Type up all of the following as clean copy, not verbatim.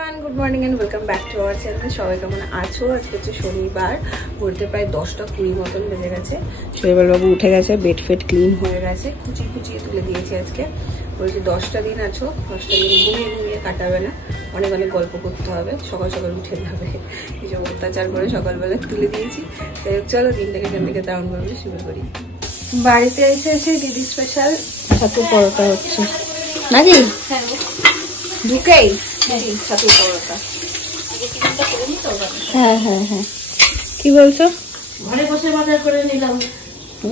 Everyone, good morning and welcome back to our channel. সবাই কেমন আছো? আজকে হচ্ছে শনিবার, ঘুরতে প্রায় 10টা 20 মতন বেজে গেছে। শনিবার বাবু উঠে গেছে, বেড ফেড ক্লিন হয়ে গেছে, কুচিয়ে তুলে দিয়েছি। আজকে বলছি 10টা দিন আছো, 10টা দিন ঘুমিয়ে কাটাবে না, অনেক গল্প করতে হবে, সকাল সকাল উঠে যাবে। কিছু অত্যাচার করে সকালবেলা তুলে দিয়েছি। তাই চলো দিনটাকে এখান থেকে দারুণ ভাবে শুরু করি। বাড়িতে এসে দিদি স্পেশাল ছাতু পরোটা হচ্ছে নাকি? হ্যাঁ, ঢুকেই ছাতু পরোটা। হ্যাঁ হ্যাঁ হ্যাঁ, কি বলছো? ঘরে বসে বাজার করে নিলাম,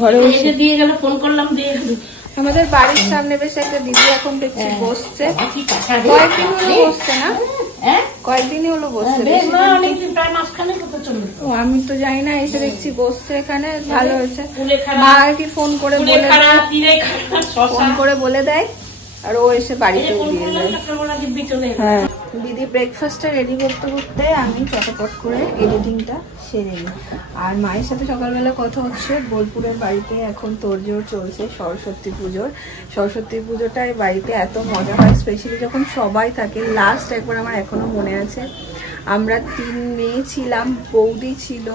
ঘরে বসে দিয়ে গেল, ফোন করলাম দিয়ে গেল। আমাদের বাড়ির সামনে বেশ একটা দিদি এখন দেখছি বসছে, কয়েকদিন হলো বসছে না? কয়েকদিনই হলো বসছে, আমি তো জানি না, এসে দেখছি বসছে এখানে। ভালো হয়েছে, মা আর কি ফোন করে বলে দেয় আর ও এসে বাড়িতেও দিয়ে যায়। হ্যাঁ, দিদি ব্রেকফাস্টটা রেডি করতে আমি চটপট করে এডিটিংটা সেরে নিই। আর মায়ের সাথে সকালবেলা কথা হচ্ছে। বোলপুরের বাড়িতে এখন তোড়জোড় চলছে সরস্বতী পুজোর। সরস্বতী পুজোটায় বাড়িতে এত মজা হয়, স্পেশালি যখন সবাই থাকে। লাস্ট একবার আমার এখনো মনে আছে, আমরা 3 মেয়ে ছিলাম, বৌদি ছিল,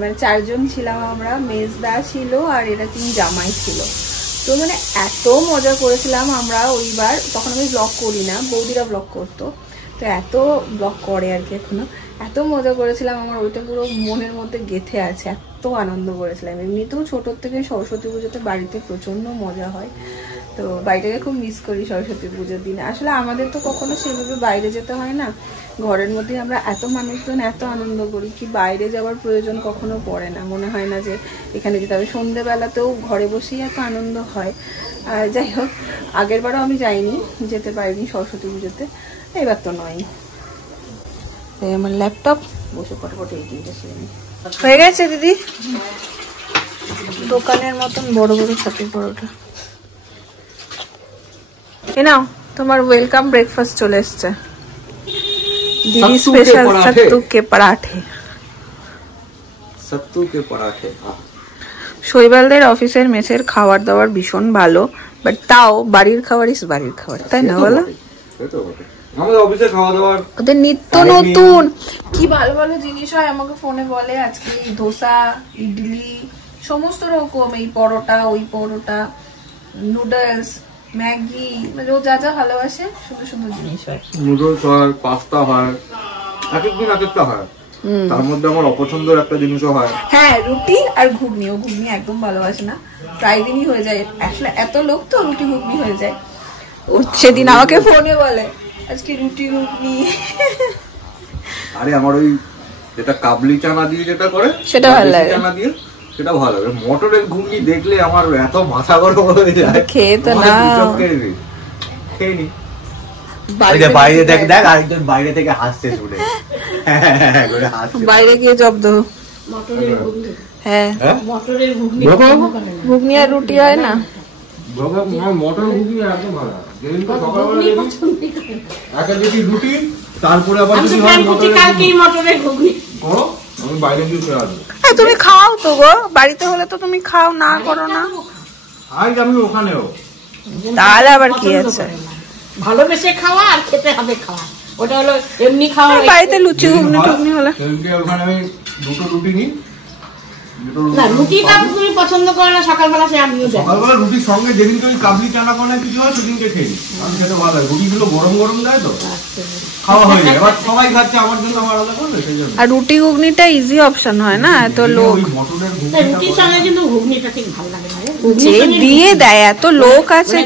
মানে 4 জন ছিলাম আমরা, মেজদা ছিল আর এরা 3 জামাই ছিল। তো মানে এত মজা করেছিলাম আমরা ওইবার। তখন আমি ব্লগ করি না, বৌদিরা ব্লগ করতো, তো এত ব্লগ করে আর কি এখনো। এত মজা করেছিলাম, আমার ওইটা পুরো মনের মধ্যে গেঁথে আছে। এত আনন্দ করেছিলাম। এমনিতেও ছোটোর থেকে সরস্বতী পুজোতে বাড়িতে প্রচণ্ড মজা হয়, তো বাড়িটাকে খুব মিস করি সরস্বতী পুজোর দিনে। আসলে আমাদের তো কখনো সেভাবে বাইরে যেতে হয় না, ঘরের মধ্যে আমরা এত মানুষজন এত আনন্দ করি কি বাইরে যাওয়ার প্রয়োজন কখনো পড়ে না। মনে হয় না যে এখানে যেতে হবে। সন্ধ্যেবেলাতেও ঘরে বসেই এত আনন্দ হয়। আর যাই হোক, আগের বারও আমি যাইনি, যেতে পারিনি সরস্বতী পুজোতে, এবার তো নয়। আমার ল্যাপটপ বসে ফটোফটো এডিটিংটা সেরে নিই। হয়ে গেছে দিদি, দোকানের মতন বড় বড় ছাতু পরোটা। এ নাও, তোমার ওয়েলকাম ব্রেকফাস্ট চলে এসছে। দিদি স্পেশাল সত্তু কে পরাঠে। শৈবালদের অফিসের মেসের খাবার দাবার ভীষণ ভালো, বাট তাও বাড়ির খাবার ইস বাড়ির খাবার, তাই না বলো? ওদের নিত্য নতুন কি ভালো ভালো জিনিস হয়। আমাকে ফোনে বলে আজকে ধোসা, ইডলি, সমস্ত রকম, এই পরোটা, ওই পরোটা, নুডলস, ম্যাগি, মানে ও যা যা ভালোবাসে সুন্দর সুন্দর জিনিস হয়। নুডলস হয়, পাস্তা হয়, এক একদিন এক একটা হয়। তার মধ্যে আমার অপছন্দের একটা জিনিসও হয়, হ্যাঁ, রুটি আর ঘুগনি। ও ঘুগনি একদম ভালোবাসে না, প্রায় দিনই হয়ে যায়। আসলে এত লোক তো রুটি ঘুগনি হয়ে যায়। ও সেদিন আমাকে ফোনে বলে আজকে রুটি ঘুগনি। আরে আমার ওই যেটা কাবলি চানা দিয়ে যেটা করে সেটা ভালো লাগে, চানা দিয়ে সেটা ভালো লাগে। মটরের ঘুগনি দেখলে আমার এত মাথা গরম হয়ে যায়। খেয়ে তো না, খেয়ে নি। বাইরে দেখ আরেকজন বাইরে থেকে হাসছে শুনে, বাইরে গিয়ে জব্দ। হ্যাঁ, ঘুগনি আর রুটি হয় না। মটর ঘুগনি একদম ভালো। রুটি তারপরে আবার আমি বাইরে গিয়ে খেয়ে আসবো। তুমি খাও তো গো, বাড়িতে হলে তো তুমি খাও, না করো না? আজ আমি ওখানেও, তাহলে আবার কি আছে? ভালোবেসে খাওয়া আর খেতে হবে খাওয়া, ওটা হলো এমনি খাওয়া। বাড়িতে লুচি ঘুগনি টুগনি হলে ওখানে আমি 2টো রুটি নিই। না, রুটিটা তুমি পছন্দ করো না সকালবেলা, সে আমিও যাই সকালবেলা রুটির সঙ্গে যেদিনকে ওই কাবলি চানা করে কিছু হয় সেদিনকে খেয়ে নিই। আমি খেতে ভালো লাগে, রুটিগুলো গরম গরম দেয় তো খাওয়া হয়ে যায়। এবার সবাই খাচ্ছে, আমার জন্য আমার আলাদা করবে সেই জন্য। আর রুটি ঘুগনিটা ইজি অপশন হয় না, এত লোক রুটির সঙ্গে কিন্তু ঘুগনিটা ঠিক ভালো লাগে না, যে দিয়ে দেয় এত লোক আছে,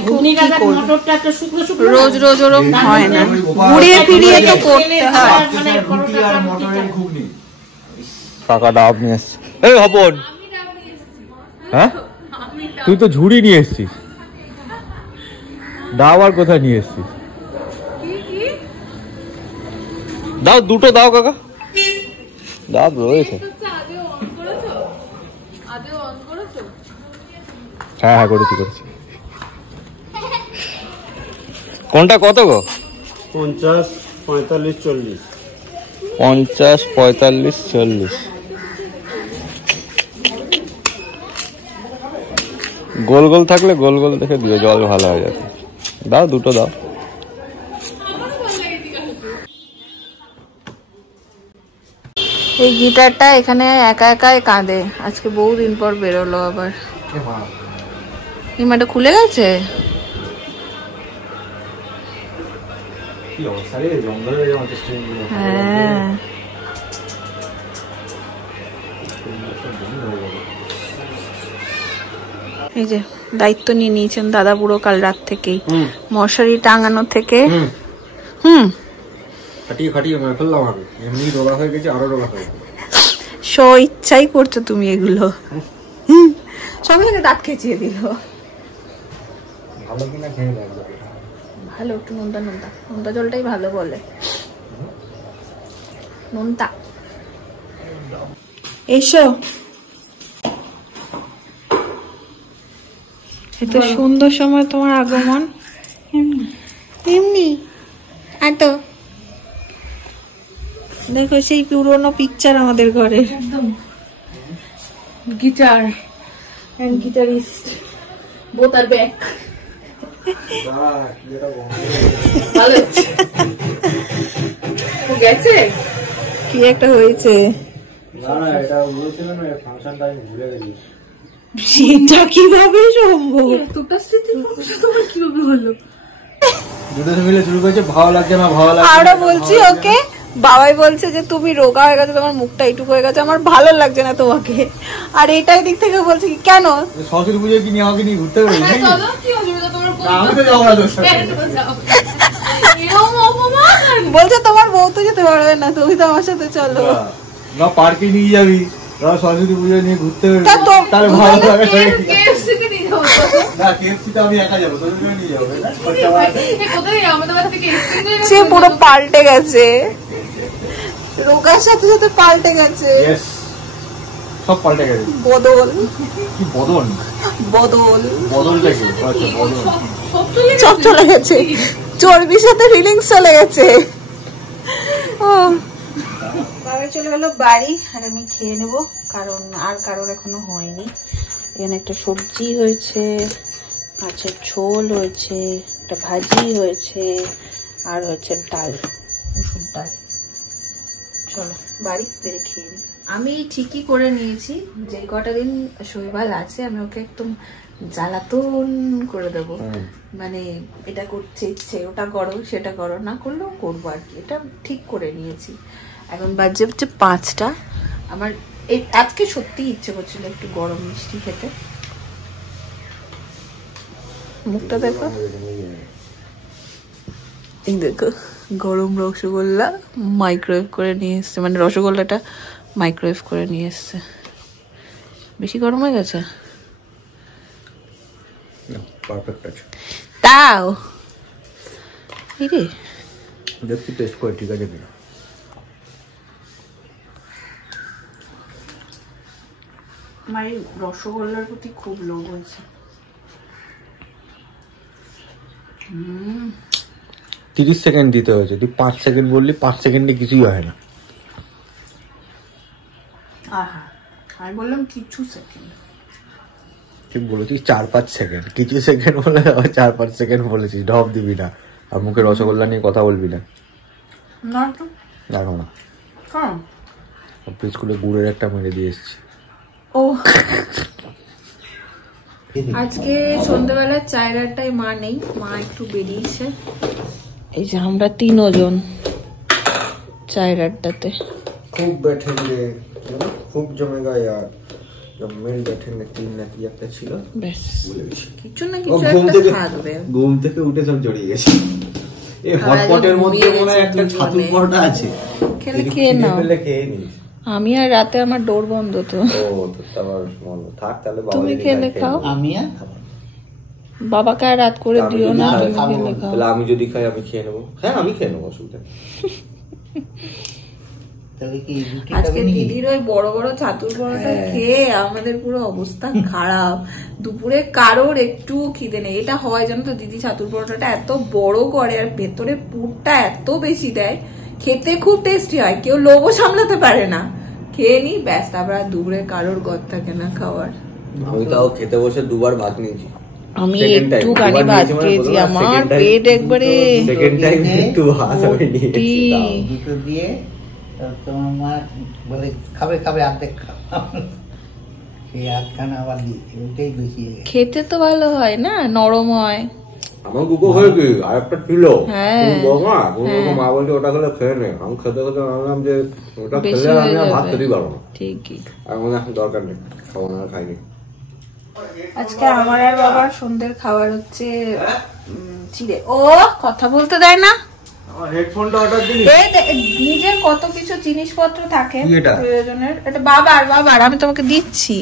রোজ রোজ ওরকম হয় না, ঘুরিয়ে ফিরিয়ে তো করতে হয়। কাকা ডাব নিয়ে এসছে। এই হপন, হ্যাঁ তুই তো ঝুড়ি নিয়ে এসছিস, ডাব আর কোথায় নিয়ে এসছিস? দাও, 2টো দাও কাকা, ডাব রয়েছে। হ্যাঁ করেছি। কোনটা কত গো? 50, 45, 40। 50, 45, 40। গোল গোল থাকলে গোল গোল দেখে দিও, জল ভালো হয়ে যাবে। দাও, 2টো দাও। এই গিটারটা এখানে একা একাই কাঁদে, আজকে বহুদিন পর বেরোলো আবার। এই মাটা খুলে গেছে। হ্যাঁ এই যে দায়িত্ব নিয়ে নিয়েছেন দাদা পুরো কাল রাত থেকেই, মশারি টাঙানো থেকে। খাটিয়ে খাটিয়ে মেরে ফেললাম আমি, এমনি রোগা হয়ে গেছে, আরো রোগা হয়ে গেছে। স্ব ইচ্ছাই করছো তুমি এগুলো। সঙ্গে সঙ্গে দাঁত খেঁচিয়ে দিল। ভালো কিনা খেয়ে দেখো। ভালো, একটু নোনতা নোনতা, নোনতা জলটাই ভালো বলে। নোনতা। এসো, এত সুন্দর সময় তোমার আগমন। এমনি এত দেখো সেই পুরোনো পিকচার আমাদের ঘরে। একদম guitar and guitarist both are back. ভালো গেছে, কি একটা হয়েছে সেটা কিভাবে সম্ভব? এতটা স্মৃতি তোমার কিভাবে হলো? দুটো মিলে শুরু করেছে, ভালো লাগছে না ভালো লাগছে। আরো বলছি ওকে, বাবাই বলছে যে তুমি রোগা হয়ে গেছো, তোমার মুখটা এইটুকু হয়ে গেছে, আমার ভালো লাগছে না তোমাকে। আর এটাই দিক থেকে বলছে কি কেন সরস্বতী পুজোয় কি নিয়ে আমাকে নিয়ে ঘুরতে পারি? চলো, কি অসুবিধা তোমার? আমি তো যাবো না তোর সাথে। বলছে তোমার বউ তো যেতে পারবে না, তুমি তো আমার সাথে চলো। না পার্কে নিয়ে যাবি, না সরস্বতী পুজোয় নিয়ে ঘুরতে পারবি, তা তো তাহলে ভালো লাগে। KFC কে নিয়ে যাবো তো? না KFC তে আমি একা যাবো, তোর নিয়ে যাবো না? কোথায় আমাদের বাড়ি থেকে KFC নিয়ে সে পুরো পাল্টে গেছে, রোগার সাথে সাথে পাল্টে গেছে। Yes, সব পাল্টে গেছে। বদল, কি বদল? বদল বদলটা কি? আচ্ছা বদল। সব চলে গেছে, চর্বির সাথে ফিলিংস চলে গেছে। ও বাবা চলে গেল বাড়ি, আর আমি খেয়ে নেবো, কারণ আর কারোর এখনো হয়নি। এখানে একটা সবজি হয়েছে, মাছের ঝোল হয়েছে, একটা ভাজি হয়েছে, আর হচ্ছে ডাল, মুসুর ডাল। চলো বাড়ি বেড়ে খেয়ে নিই। আমি ঠিকই করে নিয়েছি, যে কটা দিন শৈবাল আছে আমি ওকে একদম জ্বালাতন করে দেবো, মানে এটা করছে ইচ্ছে, ওটা করো সেটা করো, না করলেও করবো আর কি, এটা ঠিক করে নিয়েছি। এখন বাজে হচ্ছে 5টা। আমার এই আজকে সত্যি ইচ্ছে করছিল একটু গরম মিষ্টি খেতে। মুখটা দেখো, এই দেখো গরম রসগোল্লা মাইক্রোওয়েভ করে নিয়ে এসছে, মানে রসগোল্লাটা মাইক্রোওয়েভ করে নিয়ে এসছে। বেশি গরম হয়ে গেছে? পারফেক্ট আছে। তাও এই রে দেখছি টেস্ট করে ঠিক আছে কিনা। আমার এই রসগোল্লার প্রতি খুব লোভ হয়েছে। 30 সেকেন্ড দিতে হয়েছে, তুই 5 সেকেন্ড বললি, 5 সেকেন্ডে কিছুই হয় না। আহা, আমি বললাম কিছু সেকেন্ড। ঠিক বলেছিস, 4-5 সেকেন্ড, কিছু সেকেন্ড বলে 4-5 সেকেন্ড বলেছিস। ঢপ দিবি না, আর মুখে রসগোল্লা নিয়ে কথা বলবি না। না তো দেখো না, স্কুলে গুড়ের একটা মেরে দিয়ে এসছি। ও আজকে সন্ধ্যাবেলা চায়ের আড্ডায় মা নেই, মা একটু বেরিয়েছে। এই যে আমরা 3 জন চায়ের আড্ডাতে। খুব बैठेंगे, খুব জমেগা यार, जब मिल बैठेंगे 3 না কি একটা ছিল, ব্যাস ভুলে গেছি। কিছু না কিছু একটা থাকবে। ঘুম থেকে উঠে সব জড়িয়ে গেছে। এই হটপটের মধ্যে মনে হয় একটা ছাতু পরোটা আছে, খেলে খেয়ে নাও। খেয়ে নিস। আমি আর রাতে আমার ডোর বন্ধ তো। ও তো আবার মন থাক, তাহলে বাবা তুমি খেলে খাও। আমি আর বাবাকে আর রাত করে দিও না, তুমি খেলে খাও। তাহলে আমি যদি খাই আমি খেয়ে নেবো। হ্যাঁ আমি খেয়ে নেবো, অসুবিধা নেই। আজকে দিদির ওই বড় বড় ছাতুর পরোটা খেয়ে আমাদের পুরো অবস্থা খারাপ। দুপুরে কারোর একটু খিদে নেই। এটা হয় জানো তো, দিদি ছাতুর পরোটাটা এত বড় করে আর ভেতরে পুরটা এত বেশি দেয়, খেতে খুব টেস্টি হয়, কেউ লোভও সামলাতে পারে না। খেয়ে নি ব্যাস, তারপর আর দুপুরে কারোর গদ থাকে না খাওয়ার। আমি তাও খেতে বসে 2বার ভাত নিয়েছি। আমি একটুখানি ভাত খেয়েছি, আমার পেট একবারে সেকেন্ড টাইম একটু ভাত আমি নিয়েছি। দুটো দিয়ে তোমার মা বলে খাবে খাবে অর্ধেক খাও, সেই আধখানা আবার দিয়েছে, ওইটাই বেশি হয়ে গেছে। খেতে তো ভালো হয় না, নরম হয়। আমার দুটো হয়ে কি আর একটা ছিল হ্যাঁ। বৌমা মা বলছে ওটা খেলে খেয়ে নে। আমি খেতে খেতে ভাবলাম যে ওটা বেশি খেলে আমি হয়ে আর ভাত যাবে। খেতেই পারবো না, ঠিকই। আর মনে হয় দরকার নেই, খাবো না, আর খাইনি। আজকে আমার আর বাবার সন্ধ্যের খাবার হচ্ছে চিড়ে। ও কথা বলতে দেয় না। আমার হেডফোনটা অর্ডার দিলি? এই নিজের কত কিছু জিনিসপত্র থাকে কি এটা? প্রয়োজনের, এটা বাবার আমি তোমাকে দিচ্ছি,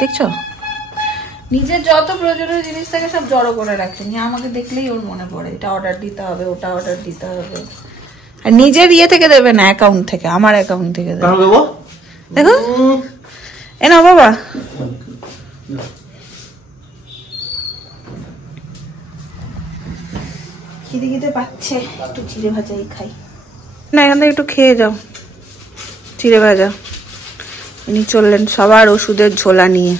দেখছো? নিজের যত প্রয়োজনীয় জিনিস থাকে সব জড়ো করে রাখে, নিয়ে আমাকে দেখলেই ওর মনে পড়ে এটা অর্ডার দিতে হবে, ওটা অর্ডার দিতে হবে। আর নিজের ইয়ে থেকে দেবে না, অ্যাকাউন্ট থেকে, আমার অ্যাকাউন্ট থেকে দেবে। কেন দেবো? দেখো এ নাও বাবা। খিদে খিদে পাচ্ছে, একটু চিড়ে ভাজাই খাই না, এখান থেকে একটু খেয়ে যাও চিড়ে ভাজা। ইনি চললেন সবার ওষুধের ঝোলা নিয়ে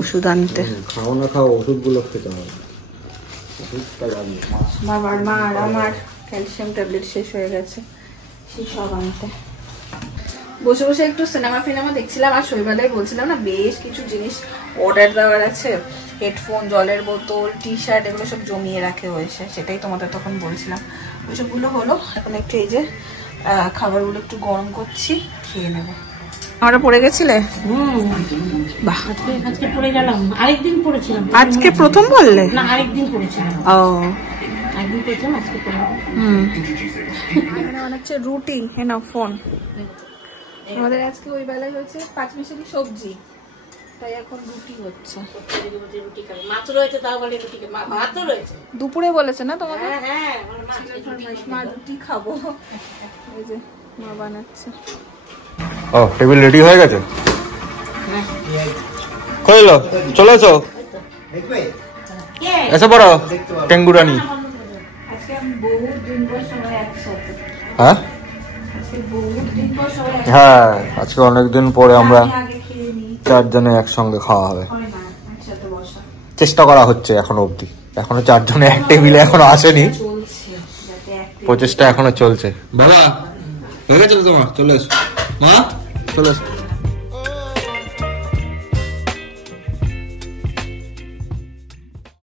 ওষুধ আনতে। খাও না খাও, ওষুধগুলো খেতে হবে। বাবার মা আর আমার ক্যালসিয়াম ট্যাবলেট শেষ হয়ে গেছে, সেই সব আনতে। বসে বসে একটু সিনেমা ফিনেমা দেখছিলাম, আর শৈবালের বলছিলাম না বেশ কিছু জিনিস অর্ডার দেওয়ার আছে, হেডফোন, জলের বোতল, টি শার্ট, এগুলো সব জমিয়ে রাখে হয়েছে, সেটাই তোমাদের তখন বলছিলাম। ওইসবগুলো হলো, এখন একটু এই যে খাবারগুলো একটু গরম করছি, খেয়ে নেবো। আমরা পড়ে গেছিলে? বাহ, আজকে পড়ে গেলাম, আরেকদিন পড়েছিলাম। আজকে প্রথম বললে? না, আরেকদিন পড়েছিলাম। ও একদিন পড়েছিলাম, আজকে পড়ে গেলাম। এখানে বানাচ্ছে রুটি। হ্যাঁ না ফোন। আমাদের আজকে ওই বেলায় হয়েছে 5 মিশালি সবজি, তাই এখন রুটি হচ্ছে। রুটি খাবে, মাছ রয়েছে, তাও বলে রুটি খাবে, ভাতও রয়েছে। দুপুরে বলেছে না তোমাকে? হ্যাঁ হ্যাঁ, মা রুটি খাবো, এই যে মা বানাচ্ছে। ও টেবিল রেডি হয়ে গেছে? কইলো চলে এসো, দেখবে এসে পড়ো টেঙ্গুরানি। আজকে আমি বহুত দিন পর সবাই একসাথে। হ্যাঁ আজকে বহুত দিন পর সবাই হ্যাঁ, আজকে অনেকদিন পরে আমরা আগে খেয়ে নিই, 4 জনে একসঙ্গে খাওয়া হবে। হয় না একসাথে বসা চেষ্টা করা হচ্ছে এখনো অবধি, এখনো 4 জনে এক টেবিলে এখনো আসেনি, চলছে, যাতে এক প্রচেষ্টা এখনো চলছে। বাবা হয়ে গেছে তো তোমার? চলে এসো মা, চলে এসো।